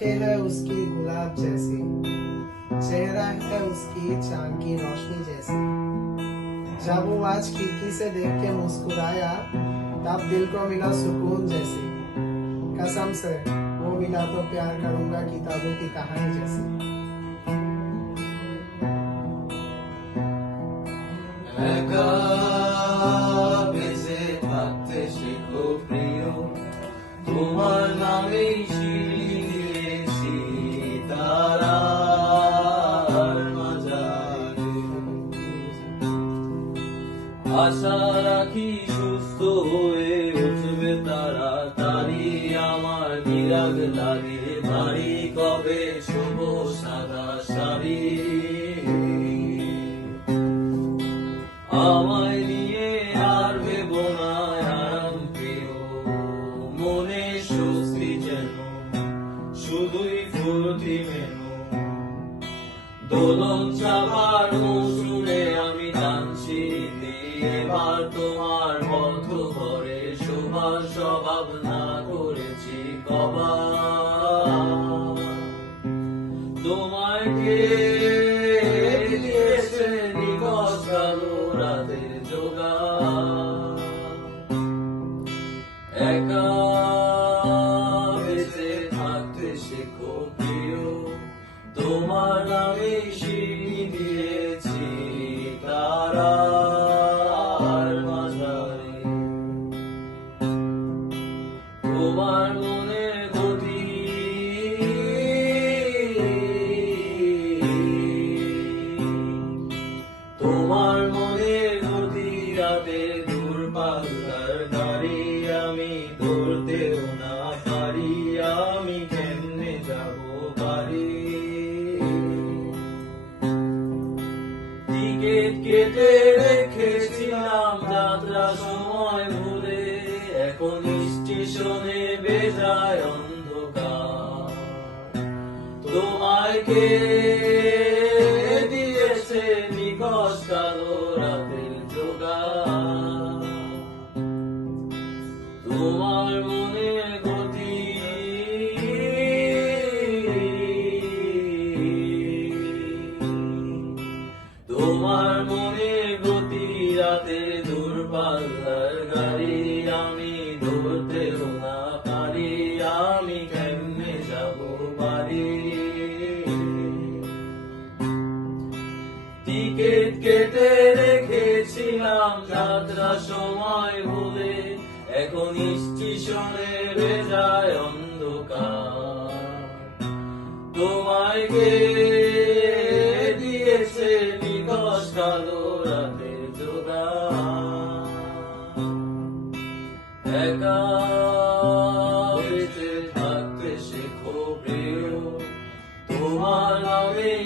है उसकी गुलाब जैसी, चेहरा है उसकी चांद की रोशनी जैसी। जब वो आज खिड़की से देख के मुस्कुराया, तब दिल को मिला सुकून जैसी। कसम से वो मिला तो प्यार करूंगा किताबों की कहानी जैसी। একা বেঁচে থাকতে শেখো প্রিয়, তোমার নামেই সিঁড়ি দিয়েছি তারার মাঝারে। আশা রাখি সুস্থ হয়ে উঠবে তাড়াতাড়ি, আমার বিরাগ লাগে বাড়ি কবে শুভ সাদা শাড়ি। আমায় নিয়ে আর ভেবো না আরাম প্রিয়, মনে স্বস্তি যেন শুধুই ফুর্তি মেনো। দোলন চাপার মৌসুমে আমি টানছি এবার তোমার পথ ভরে, শোভার স্বভাব না করেছি কবা। তোমায় কে দিয়েছে নিকশ কালো রাতের জোগা, একা বেঁচে থাকতে শেখো প্রিয়, তোমার নামে সিঁড়ি দিয়েছি তারার মাঝারে। তোমার মনে গতি তোমার মনে গতি রাতে দূরপাল্লার গাড়ি, আমি ধরতেও না পারি আমি কেমনে যাব পারি। টিকিট কেটে রেখেছিলাম যাত্রা সময় ভুলে, এখন স্টেশনে বেজায় অন্ধকার। তোমায় কে দিয়েছে নিকশ কালো রাতের জোগা, তোমার মনে গতি তোমার মনে গতি রাতে দূরপাল্লার গাড়ি, আমি ধরতেও না পারি আমি কেমনে যাব পারি। টিকিট কেটে রেখেছিলাম যাত্রা সময় ভুলে, এখন স্টেশনে বেজায় অন্ধকার। তোমায় কে দিয়েছে নিকশ কালো রাতের জোগা, একা বেঁচে থাকতে শেখো প্রিয়, তোমার নামেই